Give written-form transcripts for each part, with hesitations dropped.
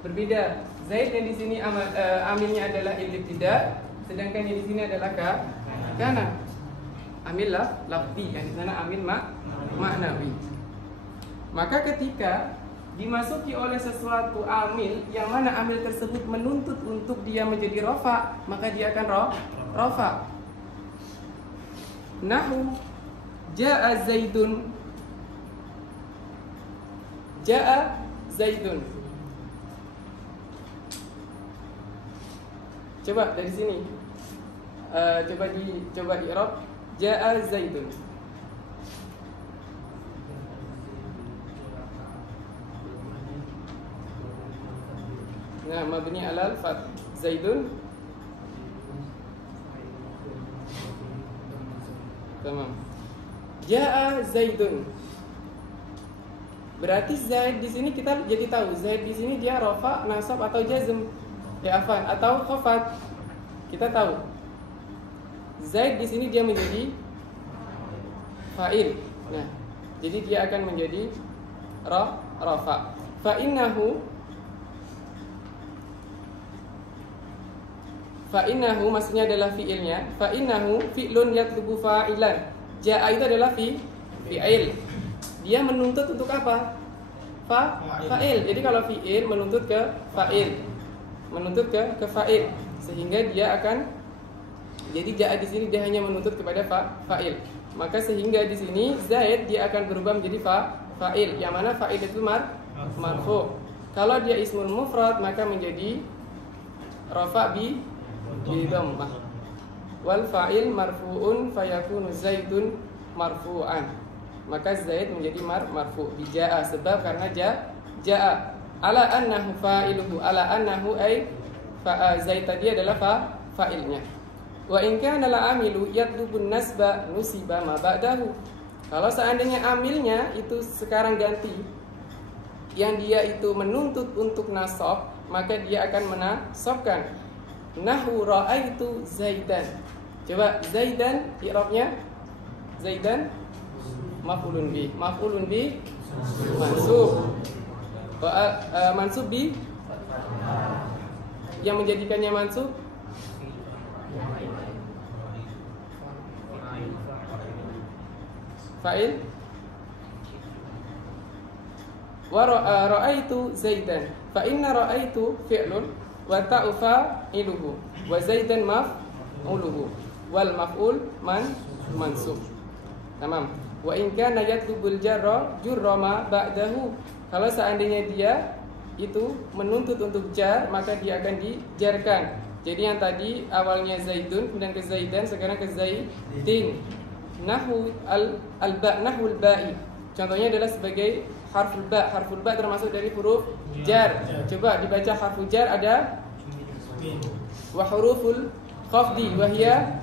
berbeda. Zaid yang di sini amilnya adalah ibtida, sedangkan yang di sini adalah kana. Amil lafzi, yang di sana amil maknawi. Maka ketika dimasuki oleh sesuatu amil yang mana amil tersebut menuntut untuk dia menjadi rofa, maka dia akan rofa. Nahu jaa Zaidun. Jaa Zaidun. Coba dari sini. Coba i'rab jaa Zaidun. Nah, mabni alal fath. Zaidun. Tamam. Jaa Zaidun. Berarti Zaid di sini kita jadi tahu Zaid di sini dia rafa, nasab atau jazm. Ya afan atau khafat. Kita tahu. Zaid di sini dia menjadi fa'il. Nah, jadi dia akan menjadi rafa. Fa innahu maksudnya adalah fi'ilnya. Fa innahu fi'lun yatlubu fa'ilan. Ja'a itu adalah fi'il. Dia menuntut untuk apa? Fa'il. Jadi kalau fi'il menuntut ke fa'il. Menuntut ke fa'il. Sehingga dia akan jadi ja'a di sini dia hanya menuntut kepada fa'il. Maka sehingga di sini Zaid dia akan berubah menjadi fa'il. Yang mana fa'il itu marfu. Kalau dia ismul mufrad maka menjadi rafa bi dhammah. Wal fa'il marfu'un fayakunu Zaidun marfu'an. Maka Zaid menjadi marfu bi ja'a, sebab karena ja'a ala annahu fa'iluhu, ala annahu ay Zaid tadi adalah fa'ilnya. Wa in kana al-amilu yatlubun nasba nusiba ma ba'dahu. Kalau seandainya amilnya itu sekarang ganti, yang dia itu menuntut untuk nasab, maka dia akan menasabkan. Nahu ra'aitu Zaidan. Coba Zaidan i'rabnya. Zaidan maf'ulun bi. Maf'ulun bi mansub. Mansub bi yang menjadikannya mansub fa'il. Wa ra'aitu Zaidan. Fa inna ra'aitu fi'lun wa ta'u fa'iluhu wa Zaidan maf'uluhu wal maf'ul mansub. Tamam. Wa in kana yatlubul jarra ma ba'dahu. Kalau seandainya dia itu menuntut untuk jar, maka dia akan dijarkan. Jadi yang tadi awalnya Zaidun kemudian ke Zaidan, sekarang ke Zaidin. Nahu al-ba, nahul ba'i. Contohnya adalah sebagai harful ba. Harful ba termasuk dari huruf jar. Coba dibaca harful jar ada wa huruful khafdi wa hiya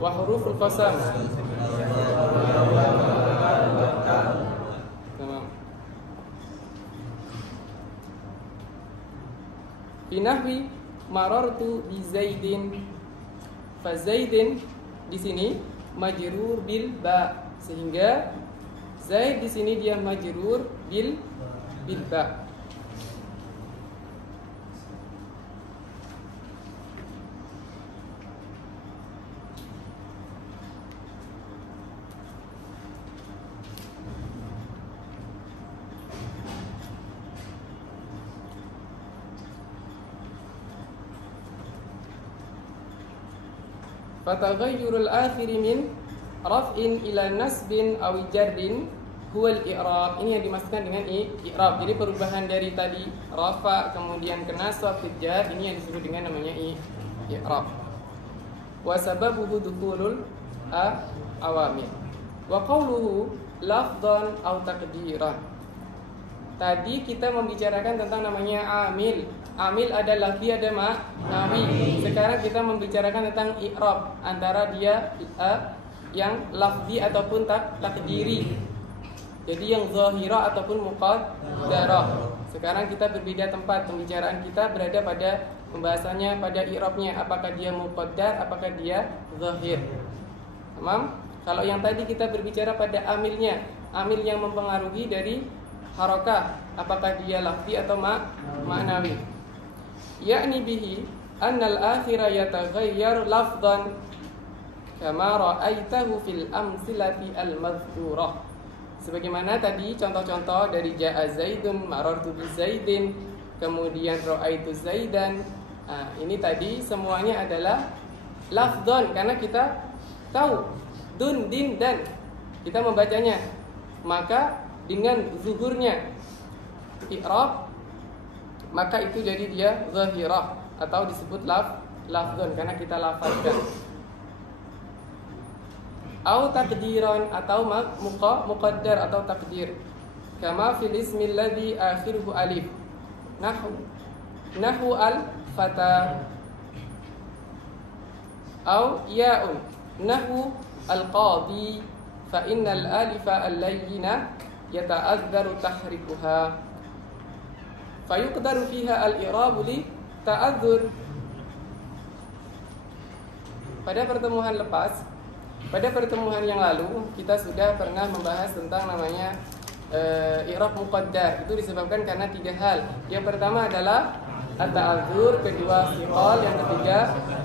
wa huruful qasam. Binahwi marartu bi Zaidin. Fa Zaidin di sini majrur bil ba, sehingga Zaid di sini dia majrur bil ba. Fataghayyurul akhiri min raf'in ila nasbin aw jarrin huwa al-i'rab. Ini yang dimaksudkan dengan i'rab. Jadi perubahan dari tadi rafa kemudian ke nasab ke jar, ini yang disebut dengan namanya i'rab. Wa sababuhu dukhulul awamil. Wa qawluhu lafdhan aw taqdiran. Tadi kita membicarakan tentang namanya amil. Amil ada lafzi ada maknawi. Sekarang kita membicarakan tentang i'rab, antara dia yang lafzi ataupun takdiri. Jadi yang zahira ataupun muqaddarah. Sekarang kita berbeda tempat, pembicaraan kita berada pada pembahasannya pada i'rabnya, apakah dia muqaddar, apakah dia zahir. Tamam? Kalau yang tadi kita berbicara pada amilnya, amil yang mempengaruhi dari harakah, apakah dia lafzi atau ma'nawi. Yakni bihi annal akhira yataghayyar lafdhan kama ra'aitahu fil amsilati al-madhkurah. Sebagaimana tadi contoh-contoh dari ja'a Zaidun, marartu bi Zaidin, kemudian ra'aitu Zaidan. Nah, ini tadi semuanya adalah lafdhan karena kita tahu dun, din, dan kita membacanya. Maka dengan zuhurnya i'rab, maka itu jadi dia zahirah atau disebut lafdhan karena kita lafazkan. Au takdiran atau muqaddar atau takdir. Kama fil ismi alladhi akhiruhu alif. Nahu al-fata. Au ya'un. Nahu al-qadi. Fa innal alifa al-layyina yata'adzaru tahrikuha. Fayuqdaru fiha al-i'rabu li ta'adzur. Pada pertemuan yang lalu kita sudah pernah membahas tentang namanya i'rab muqaddar. Itu disebabkan karena 3 hal. Yang pertama adalah at-ta'adzur, kedua istiqal, yang ketiga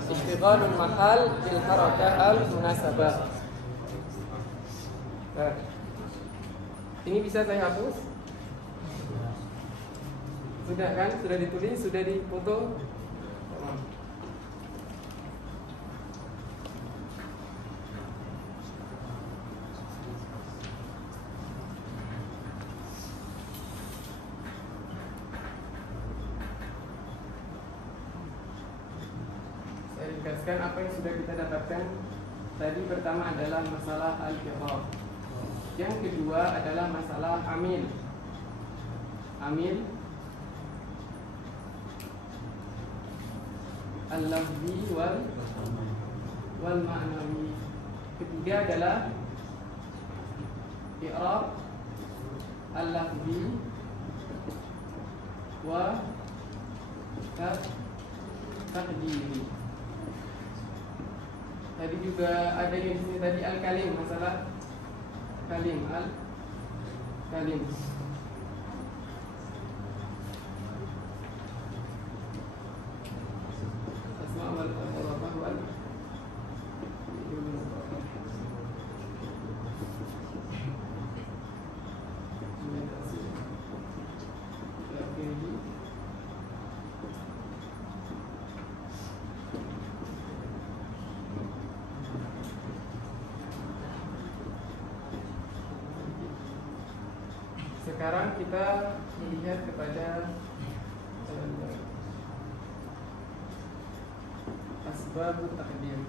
istiqalul mahal bil harakah al-munasabah. Ini bisa saya hapus? Sudah kan? Sudah ditulis, sudah dipoto? Saya ringkaskan apa yang sudah kita dapatkan. Tadi pertama adalah masalah al-i'rab. Yang kedua adalah masalah amil. Amil al-lafzi wal ma'nawi. Ketiga adalah i'rab al-lafzi wa taqdiri. Tadi juga ada yang di sini tadi al-kalim, masalah kalim, al-kalim. Asma' wal murabah wal Sekarang kita melihat kepada asbabut takdir.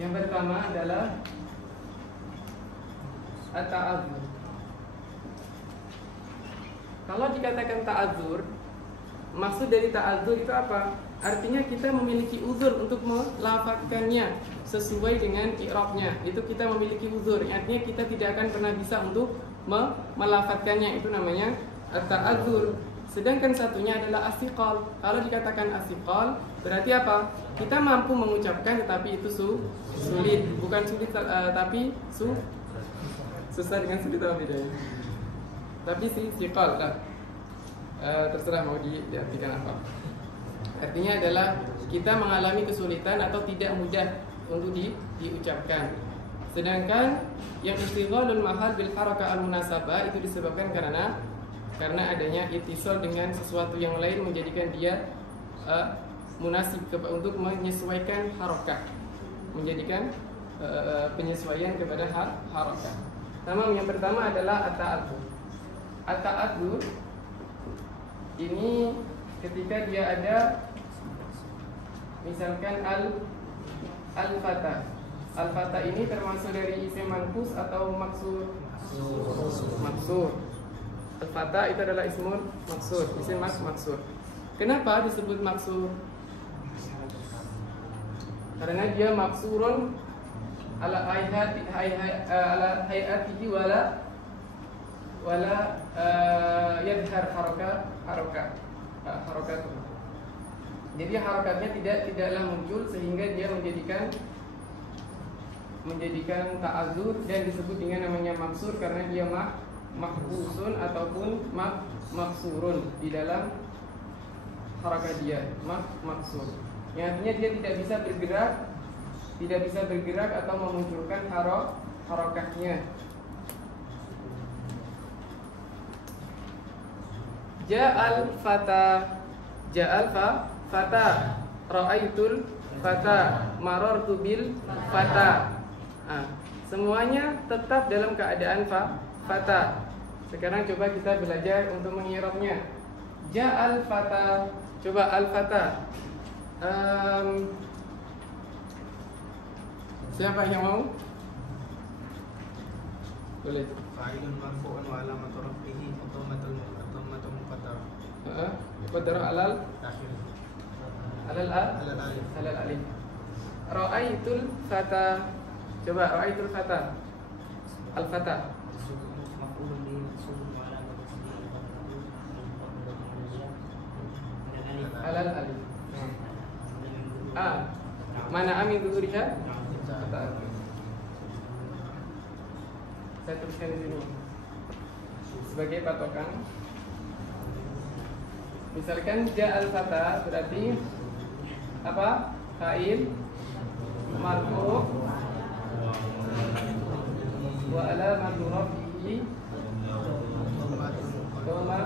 Yang pertama adalah at-ta'adzur. Kalau dikatakan ta'adzur, maksud dari ta'adzur itu apa? Artinya kita memiliki uzur untuk melafadzkannya sesuai dengan i'rabnya. Itu kita memiliki uzur. Artinya kita tidak akan pernah bisa untuk melafadzkannya. Itu namanya at-ta'adzur. Sedangkan satunya adalah asiqal. Kalau dikatakan asiqal, berarti apa? Kita mampu mengucapkan tetapi itu sulit. Bukan sulit tapi susah dengan sulit apa bedanya? Tapi siqal lah. Terserah mau diartikan apa. Artinya adalah kita mengalami kesulitan atau tidak mudah untuk diucapkan. Sedangkan yang istighalul mahal bil harakah al-munasabah itu disebabkan karena adanya ittisal dengan sesuatu yang lain menjadikan dia munasib untuk menyesuaikan harakah, menjadikan penyesuaian kepada harakah. Yang pertama adalah at-ta'adzur. At-ta'adzur ini ketika dia ada misalkan al-fata. Al-fata ini termasuk dari isim manqus atau maksur? Maksur. Al-fata itu adalah ismun maksur, isim maksur. Kenapa disebut maksur? Karena dia maksurun ala hayatihi wala yadhar harokat. Jadi harokatnya tidaklah muncul sehingga dia menjadikan ta'adzur dan disebut dengan namanya maksur karena dia mahbusun ataupun maksurun di dalam harokat dia maksur. Yang artinya dia tidak bisa bergerak atau memunculkan harokatnya. Ja'al fata ra'aitul fata marartu bil fata. Semuanya tetap dalam keadaan fata. Sekarang coba kita belajar untuk mengirabnya. Ja'al fata. Coba al fata. Siapa yang mau? Boleh. Fa'ilun marfu'un wa alamatu raf'ihi dhammatul muqaddarah. Muqaddarah alal Akhir. alal alif. Ra'aitul fata. Coba ra'aitul fata. Al fata. Alal alif. Mana amin zuhuriha? Saya tuliskan di sini sebagai patokan. Misalkan ja'al fata berarti apa? Fa'il marfu' wa alamatu raf'ihi dhamma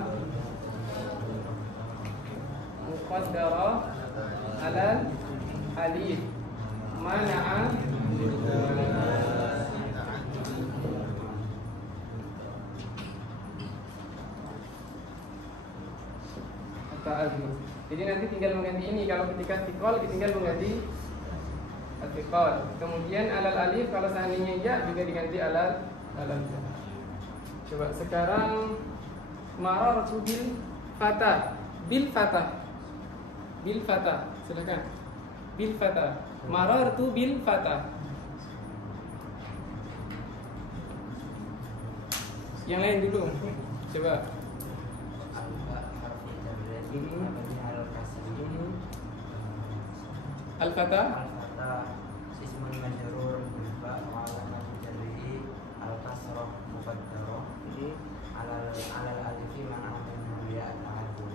muqaddarah alal alif. Mana'a ta'adzur. Jadi nanti tinggal mengganti ini. Kalau ketika tiqal tinggal mengganti tiqal. Kemudian alal alif kalau seandainya ya juga diganti alal alif. Coba sekarang marartu bil fata. Bil fata. Bil fata. Silakan. Bil fata. Marartu bil fata. Yang lain dulu. Coba. Al-fata ismun majrur ba wa alamatu jarrihi al-kasrah muqaddarah alal alifi mana ya al-ta'adzur.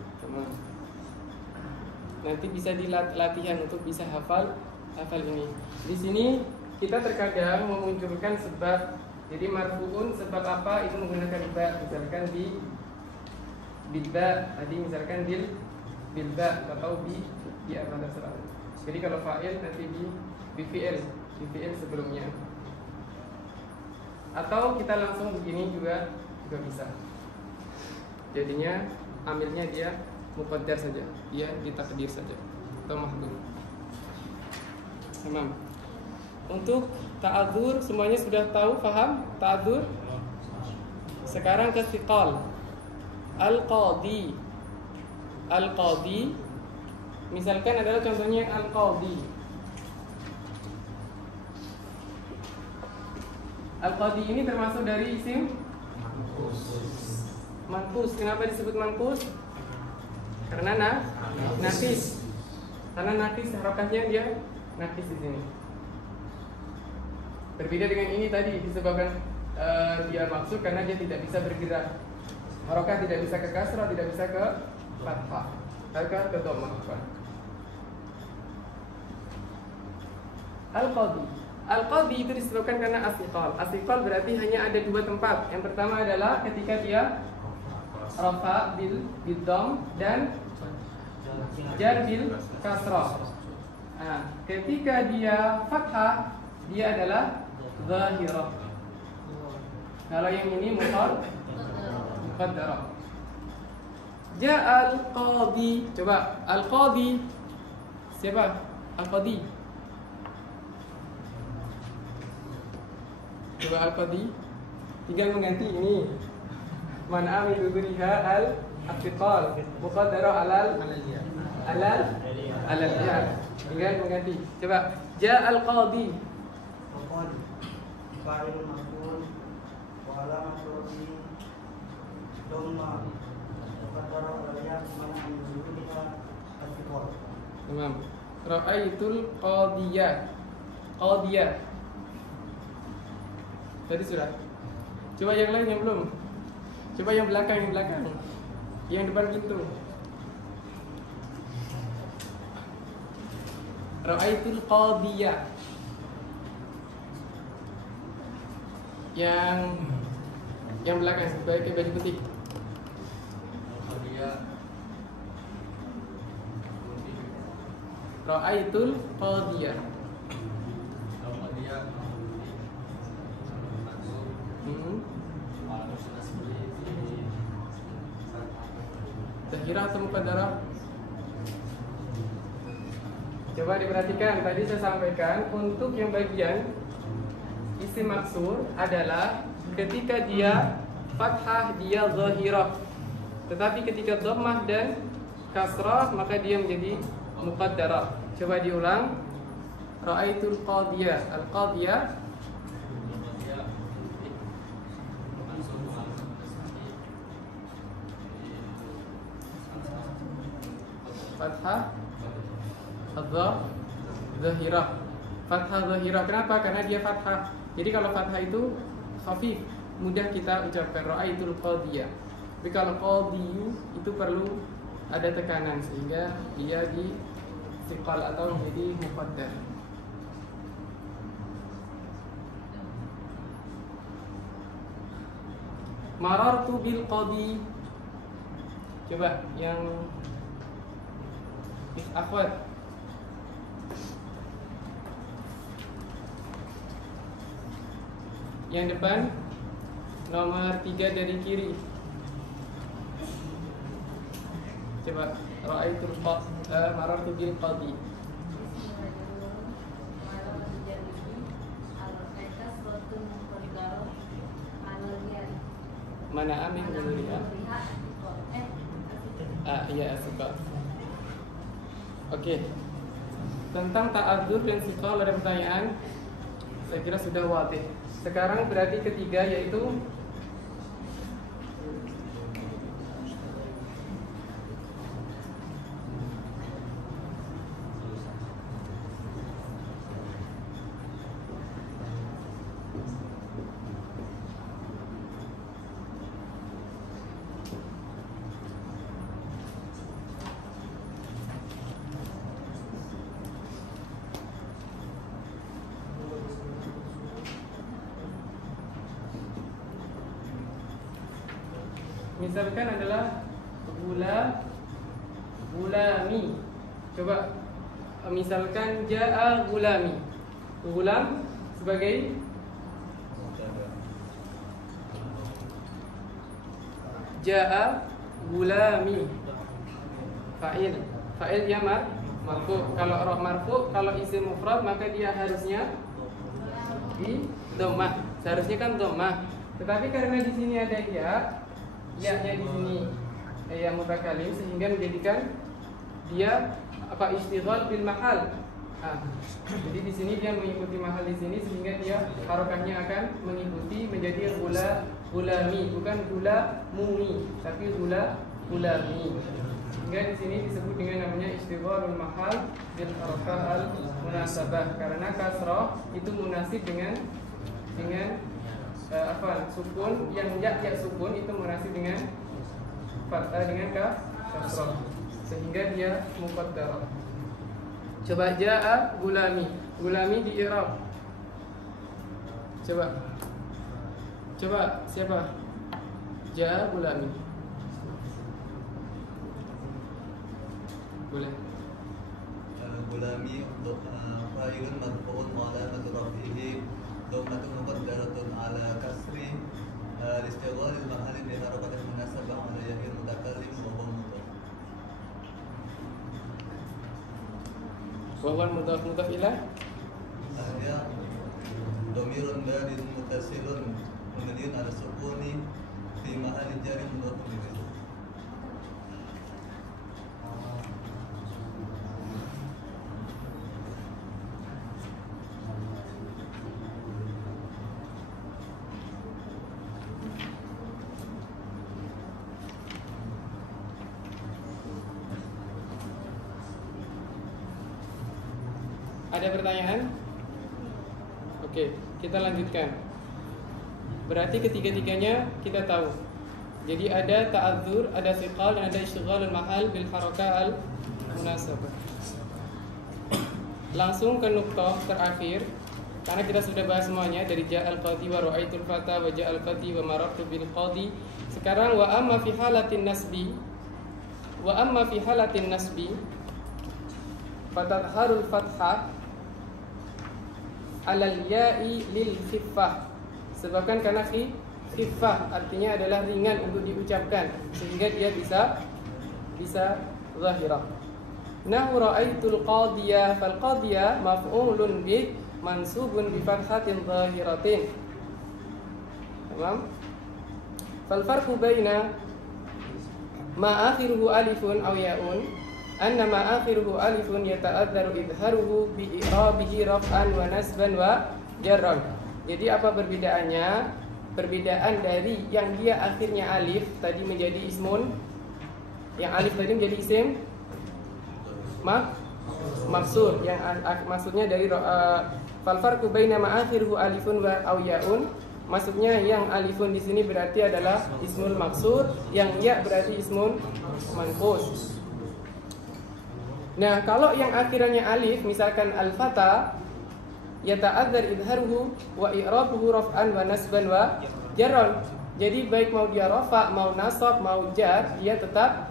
Nanti bisa dilatihan untuk bisa hafal ini. Di sini kita terkadang memunculkan sebab. Jadi marfu'un sebab apa itu menggunakan ba. Misalkan di bilba tadi misalkan bilba atau bi apa terserah. Jadi kalau fa'il nanti bi fi'il sebelumnya. Atau kita langsung begini juga bisa. Jadinya amilnya dia muqaddar saja, dia ditakdir saja atau mahdhuf. Tamam. Untuk ta'adzur semuanya sudah tahu, paham ta'adzur? Sekarang ke thiqal. Al-qadhi. Misalkan adalah contohnya al-qadhi. Al-qadhi ini termasuk dari isim manqus. Kenapa disebut manqus? Karena naqis. Karena naqis harokatnya dia naqis di sini. Berbeda dengan ini tadi disebabkan dia maksud karena dia tidak bisa bergerak. Harokat tidak bisa ke kasrah, tidak bisa ke fathah, ke dhammah. Al-qadhi itu disebabkan karena as-thiqal. As-thiqal berarti hanya ada dua tempat. Yang pertama adalah ketika dia rafa bil dhamm dan jar bil kasrah. Ketika dia fathah dia adalah zahirah. Kalau yang ini muqaddarah. Ja'al qadhi. Coba al-qadhi. Siapa? Al-qadhi. Coba al-qadhi. Tinggal mengganti ini. Man amil biriha al-thiqal muqaddarah alal ya. Tinggal mengganti. Coba ja'al qadhi. Fa'ilun maf'ul wa alamatu dhamma Tamam. Ra'aitul qadiyah. Qadiyah. Tadi sudah. Coba yang lain yang belum. Coba yang belakang, yang depan pintu. Ra'aitul qadiyah. Yang belakang pakai baju putih. Ra'aitul qadiyah. Zahirah atau muqaddarah? Coba diperhatikan, tadi saya sampaikan untuk yang bagian isim maksur adalah ketika dia fathah dia zahirah. Tetapi ketika dhammah dan kasrah maka dia menjadi muqaddarah. Coba diulang. Ra'aitul qadiyah. Al-qadiyah fathah zahirah. Fathah zahirah. Kenapa? Karena dia fathah. Jadi kalau fathah itu khafif, mudah kita ucapkan ra'aitul qadiyah. Tapi kalau qadiyu itu perlu ada tekanan sehingga dia disiqal atau menjadi muqaddar. Marartu bil qadi. Coba yang akhwat. Yang depan nomor 3 dari kiri. Coba ra'aitul marartu bil qadi. Mana amin menuriha? Iya suka. Oke. Tentang ta'adzur dan siqal ada pertanyaan? Saya kira sudah wadih. Sekarang berarti ketiga yaitu misalkan adalah gulami. Coba misalkan ja'a gulami. Gulam sebagai ja'a gulami. Fa'il. Fa'il dia marfu. Kalau roh marfu, kalau isim mufrad maka dia harusnya di dhammah. Seharusnya kan dhammah. Tetapi karena di sini ada ya-nya di sini ya mutakalim sehingga menjadikan dia istighal bil mahal. Jadi di sini dia mengikuti mahal di sini sehingga dia harokahnya akan mengikuti menjadi gulami, bukan gulamumi tapi gulami. Sehingga di sini disebut dengan namanya istighalul mahal bil harokah al munasabah karena kasrah itu munasib dengan sukun yang ya sukun itu munasib dengan fathah dengan kasrah sehingga dia muqaddarah. Coba ja'a gulami. Gulami di i'rab. Coba siapa? Ja'a gulami. Boleh. Gulami untuk fa'ilun marfu'un wa alamatu raf'ihi dhammatun muqaddaratun ala kasri listighal al-mahall bi harakatin munasabah ala yahil mutakallim wa huwa mudhaf. Wa huwa mudhaf ilah. Ya dhamirun baridun muttasilun mabniun ala sukuni fi mahalli jarri mudhaf ilayh. Ada pertanyaan? Oke, kita lanjutkan. Berarti ketiga-tiganya kita tahu. Jadi ada ta'adzur, ada thiqal, dan ada isyghal al-mahal bil harakah al-munasabah. Langsung ke nuqtah terakhir, karena kita sudah bahas semuanya dari ja'al qadi wa ra'aitul fata wa ja'al qadi wa marartu bil qadi. Sekarang wa amma fi halatin nasbi fatadharul fathah alal ya'i lil khiffah. Sebabkan karena khiffah artinya adalah ringan untuk diucapkan sehingga dia bisa zahirah. Nahu ra'aitul qadiyah, fal qadiyah maf'ulun bih mansubun bi fathatin zahiratin. Tamam? Fal farqu baina ma akhiruhu alifun aw ya'un anna ma akhiruhu alifun yata'adzaru idharuhu bi i'rabihi raf'an wa nasban wa jarran. Jadi apa perbedaannya? Perbedaan dari yang dia akhirnya alif tadi menjadi ismun, yang alif tadi menjadi isim maksur, yang maksudnya dari fal farqu baina ma akhiruhu alifun wa aw ya'un. Maksudnya yang alifun di sini berarti adalah ismul maksur, yang ya berarti ismun manqus. Nah, kalau yang akhirannya alif, misalkan al-fata, yata'adzar idharuhu wa i'rabuhu raf'an wa nasban wa jarran. Jadi baik mau dia rafa, mau nasab, mau jar, dia tetap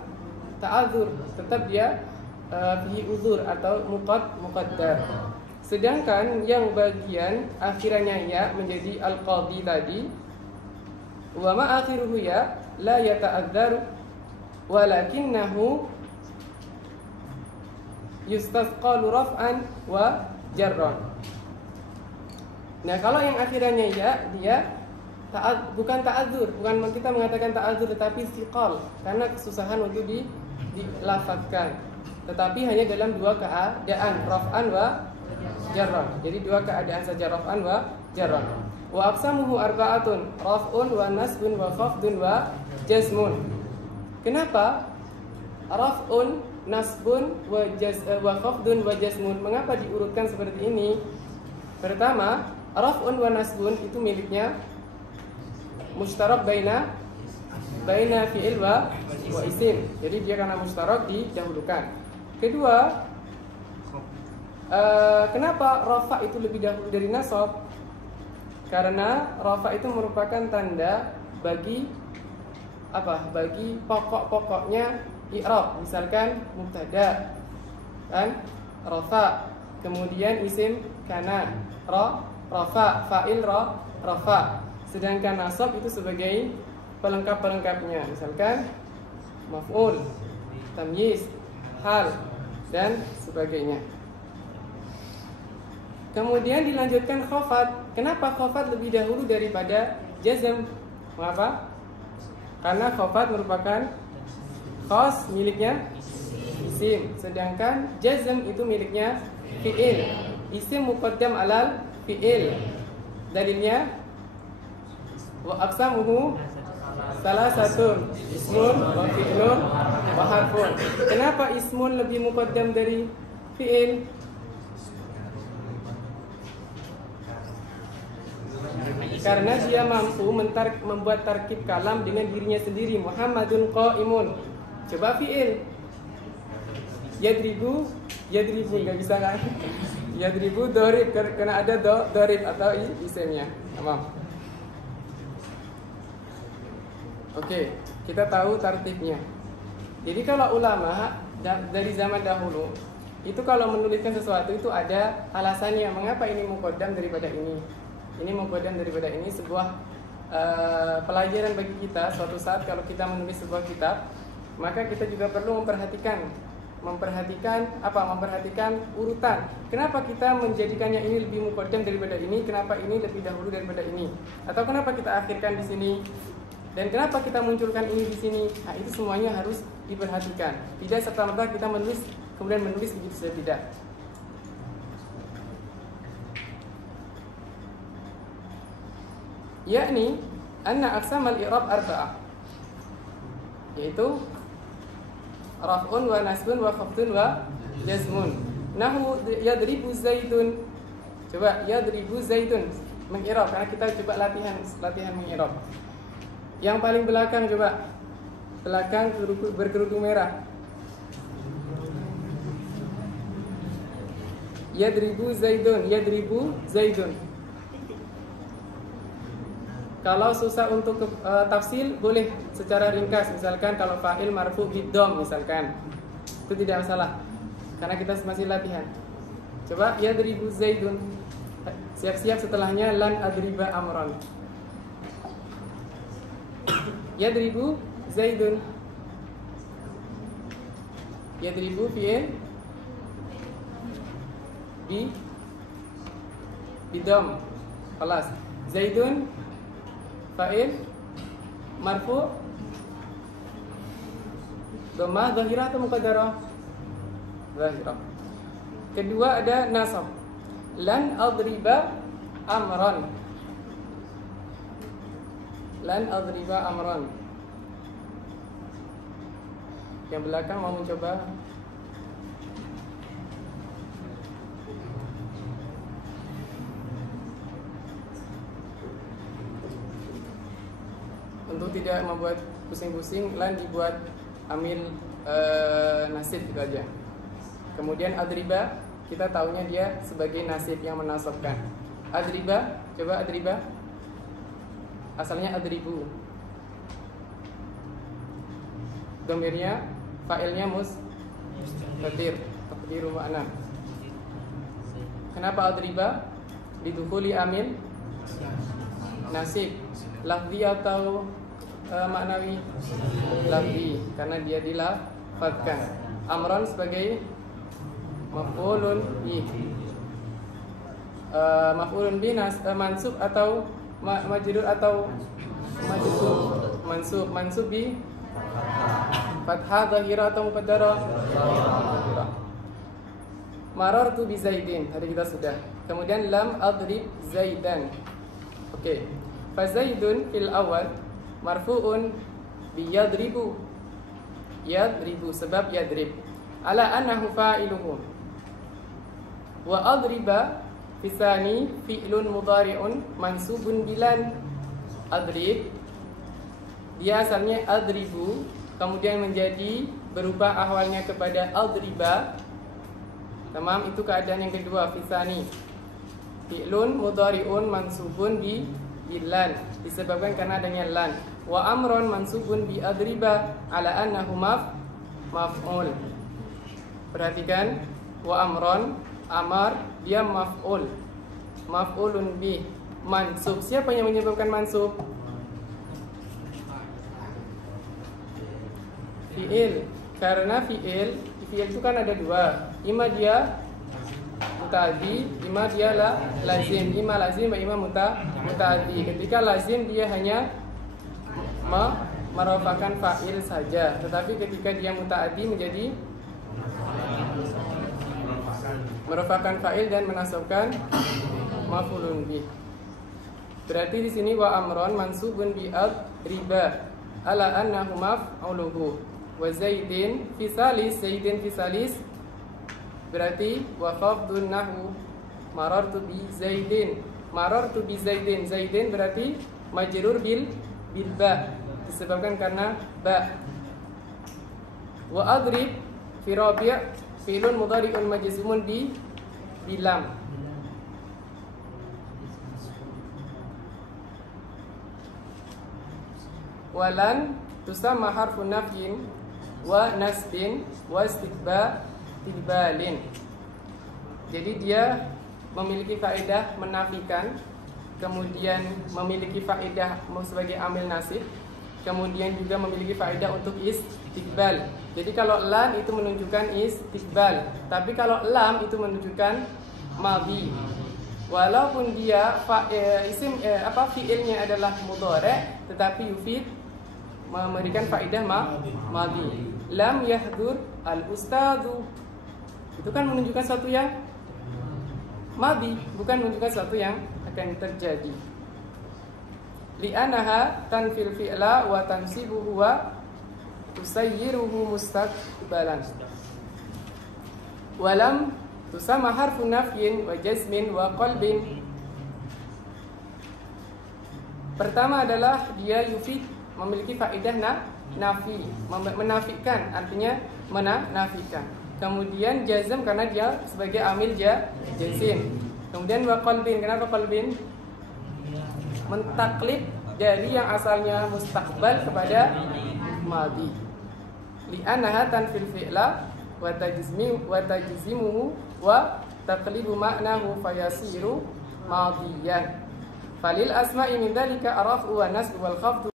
ta'adzur, tetap dia fihi uzur atau muqaddar. Sedangkan yang bagian akhirannya ya menjadi al-qadi tadi, wa ma akhiruhu ya la yata'adzaru walakinnahu yustasqalu raf'an wa jarran. Nah, kalau yang akhirannya ya dia bukan ta'adzur, bukan kita mengatakan ta'adzur tetapi siqal karena kesusahan untuk dilafadzkan. Tetapi hanya dalam dua keadaan, raf'an wa jarran. Jadi dua keadaan saja, raf'an wa jarran. Wa aqsamuhu arba'atun, raf'un wa nasbun wa khafdun wa jazmun. Kenapa raf'un, nasbun wa khafdun wa jazmun? Mengapa diurutkan seperti ini? Pertama, raf'un wa nasbun itu miliknya mushtarak baina fi'il wa isim. Jadi dia karena mushtarak didahulukan. Kedua, kenapa rafa itu lebih dahulu dari nasab? Karena rafa itu merupakan tanda bagi apa? Bagi pokok-pokoknya i'rab. Misalkan mubtada kan rafa, kemudian isim kana rafa, fa'il rafa. Sedangkan nasab itu sebagai pelengkap-pelengkapnya. Misalkan maf'ul, tamyiz, hal dan sebagainya. Kemudian dilanjutkan khafad. Kenapa khafad lebih dahulu daripada jazm? Mengapa? Karena khafad merupakan khas miliknya isim, sedangkan jazm itu miliknya fi'il. Isim muqaddam alal fi'il. Dalilnya wa aqsamuhu salasatun, ismun wa fi'lun wa harfun. Kenapa ismun lebih muqaddam dari fi'il? Karena dia mampu membuat tarkib kalam dengan dirinya sendiri. Muhammadun qa'imun. Coba fi'il. Yadribu nggak bisa kan? Yadribu dorib, karena ada dorib atau isimnya. Tamam. Oke, kita tahu tartibnya. Jadi kalau ulama dari zaman dahulu itu kalau menuliskan sesuatu itu ada alasannya. Mengapa ini muqaddam daripada ini? Ini muqaddam daripada ini. Sebuah pelajaran bagi kita. Suatu saat kalau kita menulis sebuah kitab, maka kita juga perlu memperhatikan urutan. Kenapa kita menjadikannya ini lebih muqaddam daripada ini? Kenapa ini lebih dahulu daripada ini? Atau kenapa kita akhirkan di sini? Dan kenapa kita munculkan ini di sini? Nah, itu semuanya harus diperhatikan. Tidak serta-merta kita kemudian menulis begitu saja, tidak. Yakni anna aqsamal i'rab arba'ah, yaitu raf'un wa nasbun wa khafdun wa jazmun. Nahu yadribu Zaidun. Coba yadribu Zaidun mengirab, karena kita coba latihan mengirab. Yang paling belakang coba. Belakang berkerudung merah. Yadribu Zaidun, yadribu Zaidun. Kalau susah untuk tafsil boleh secara ringkas, misalkan kalau fa'il marfu bidom misalkan, itu tidak masalah karena kita masih latihan. Coba yadribu Zaidun. Siap-siap setelahnya lan adriba amron. Yadribu Zaidun. Yadribu fi'il bidom. Kelas. Zaidun fa'il marfu dhammah zahirah atau muqaddarah? Zahirah. Kedua ada nasab. Lan adriba amran. Lan adriba amran. Yang belakang mau mencoba? Untuk tidak membuat pusing-pusing, lan dibuat amil nasib gitu aja. Kemudian adriba, kita tahunya dia sebagai nasib yang menasabkan. Adriba, coba adriba. Asalnya adribu. Domirnya, fa'ilnya mustatir, taqdiru ma'na. Kenapa adriba? Lidukhuli amil nasib. Lafzi atau maknawi? Lafzi, karena dia dilafadzkan. Amron sebagai maf'ulun bih. Maf'ulun bih mansub atau majrur atau majzum? Mansub bi fathah zahirah atau muqaddarah? Marartu bi Zaidin, tadi kita sudah. Kemudian lam adrib Zaidan. Oke. Fa Zaidun fil awal marfu'un bi yadribu. Yadribu sebab yadrib. Ala annahu fa'iluhu. Wa adriba fisani fi'lun mudhari'un mansubun bilan. Adrib dia asalnya adribu, kemudian menjadi berubah ahwalnya kepada adriba. Tamam, itu keadaan yang kedua. Fisani fi'lun mudhari'un mansubun bilan, disebabkan karena adanya lan. Wa amron mansubun bi adriba ala annahu maf'ul. Perhatikan, wa amron, amar dia maf'ul, maf'ulun bi mansub. Siapa yang menyebabkan mansub? Fi'il. Karena fi'il itu kan ada dua, ima dia muta'addi, ima dia lazim. Ima lazim, ima muta'addi. Ketika lazim dia hanya merupakan fa'il saja, tetapi ketika dia muta'addi menjadi merupakan fa'il dan menasabkan maf'ulun bih. Berarti di sini wa amron mansubun bi riba ala annahu maf'uluhu. Wa Zaidin fisalis, Zaidin fisalis berarti wa khafdun nahu marartu bi Zaidin. Marartu bi Zaidin, Zaidin berarti majrur bil ba, disebabkan karena ba. Wa adrib fi rabi' fi'lun mudhari'un majzumun bi bilam. Walan tusamma harfun nafyin wa nasbin wa istidbalin. Jadi dia memiliki faedah menafikan, kemudian memiliki faedah sebagai amil nasib, kemudian juga memiliki faedah untuk istiqbal. Jadi kalau lan itu menunjukkan istiqbal, tapi kalau lam itu menunjukkan madhi. Walaupun dia fiilnya adalah mudhari', tetapi yufid memberikan faedah madhi. Lam yahdur al-ustadu, itu kan menunjukkan sesuatu yang madhi, bukan menunjukkan sesuatu yang akan terjadi. Li'anaha tanfil fi'la wa tansibuhu wa tusayyiruhu mustaqbalan. Walam Tusama harfu nafyin wa jazmin wa qalbin. Pertama adalah dia yufid, memiliki faedah nafi, menafikan, artinya menafikan. Kemudian jazm karena dia sebagai amil jazim. Kemudian wa qalbin, kenapa qalbin? Mentaklid dari yang asalnya mustaqbal kepada madi. Li'annaha tanfil fi'la wa tajzimuhu wa taqlibu ma'nahu fayasiru madiyan. Falil asma'i min dzalika ar-raf'u wan nasbu wal khafdu